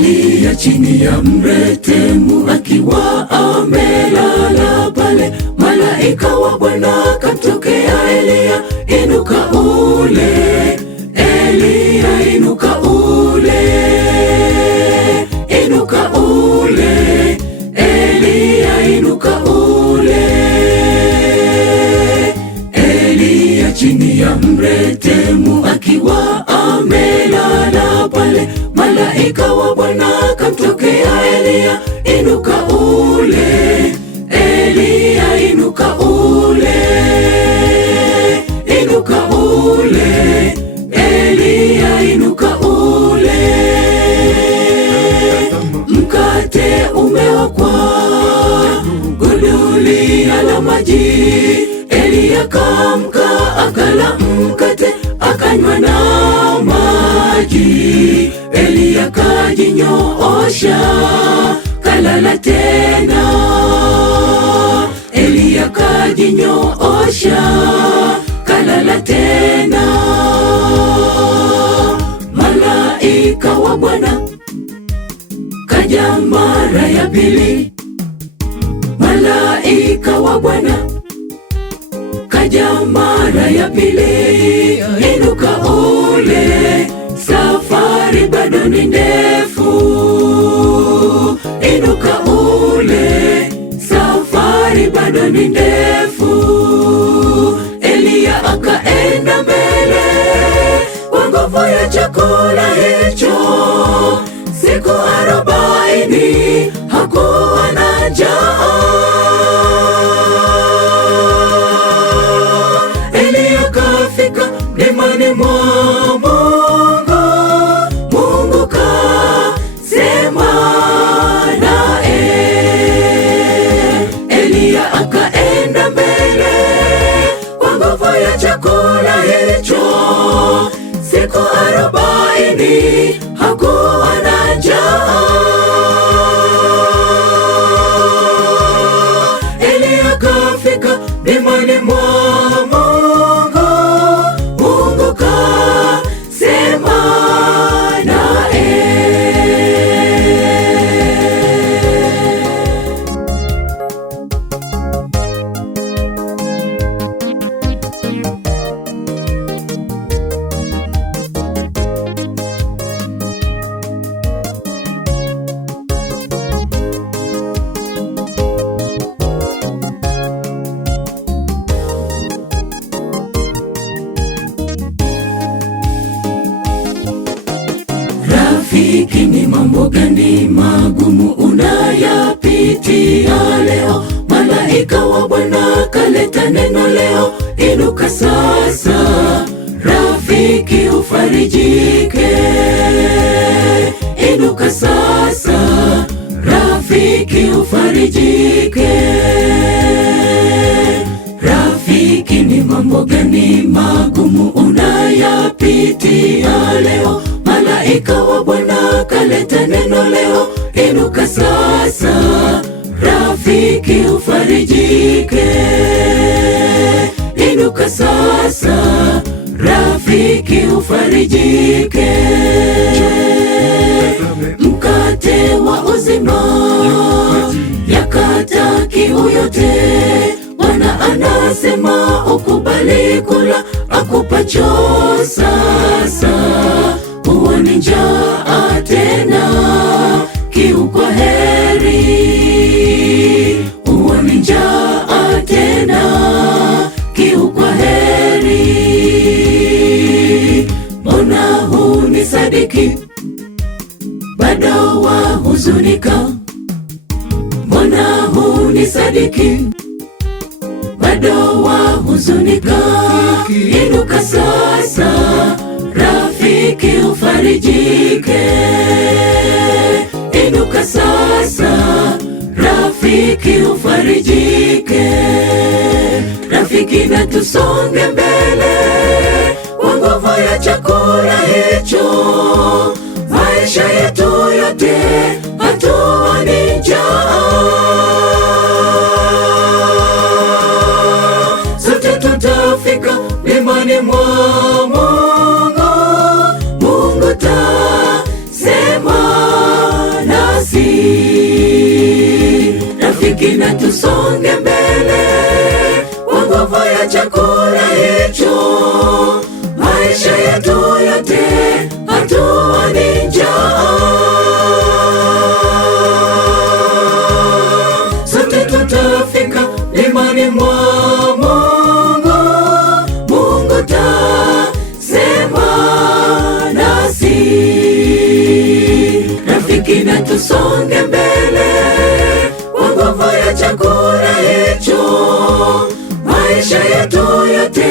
Eliya chini ya mretemu akiwa amelala pale, malaika wa Bwana kamtokea Eliya, inuka ule. Eliya inuka ule, inuka ule. Eliya inuka ule. Eliya chini ya mretemu akiwa amelala pale, malaika wa Bwana kamtokea Eliya, inuka ule. Eliya inuka ule, inuka ule. Eliya inuka ule. Mkate umeokwa, gudulia la maji. Eliya kamka, akala mkate, akanywa na maji. Eliya kajinyoosha, kalala tena. Eliya kajinyoosha, kalala tena. Malaika wa Bwana kaja mara ya pili. Malaika wa Bwana kaja mara ya pili. Inuka ule, safari bado ni ndefu. Inuka ule, safari bado ni ndefu. Eliya akaenda mbele kwa nguvu ya chakula hicho. Siku 40 hakuwa na njaa. Eliya kafika mlimani mwa Mungu. Mungu kasema naye. Eliya akaenda mbele kwa nguvu ya chakula hicho. Siku 40 hakuwa na njaa. Eliya kafika mlimani mwa Mungu. Mungu kasema naye. Rafiki, ni mambo gani magumu unayapitia leo? Malaika wa Bwana kaleta neno leo. Inuka sasa rafiki, ufarijike. Inuka sasa rafiki, ufarijike. Rafiki, ni mambo gani magumu unayapitia leo? Malaika wa Bwana kaleta neno leo. Inuka sasa rafiki, ufarijike. Inuka sasa rafiki, ufarijike. Mkate wa uzima yakata kiu yote. Bwana anasema ukubali kula akupacho sasa. Huoni njaa tena, kiu kwa heri. Huoni njaa tena, kiu kwa heri. Mbona hunisadiki, bado wahuzunika? Mbona hunisadiki, bado wahuzunika? Inuka sasa rafiki, ufarijike. Inuka sasa rafiki, ufarijike. Rafiki, na tusonge mbele kwa nguvu ya chakula hicho. Maisha yetu yote hatuoni njaa. Sote tutafika mlimani mwa Mungu. Mungu tasema rafiki na tusonge mbele kwa nguvu ya chakula hicho. Maisha yetu yote hatuoni njaa, sote tutafika limani mwa Mungu. Mungu tasema nasi, rafiki na tusonge mbele kwa nguvu ya chakula hicho. Maisha yetu yote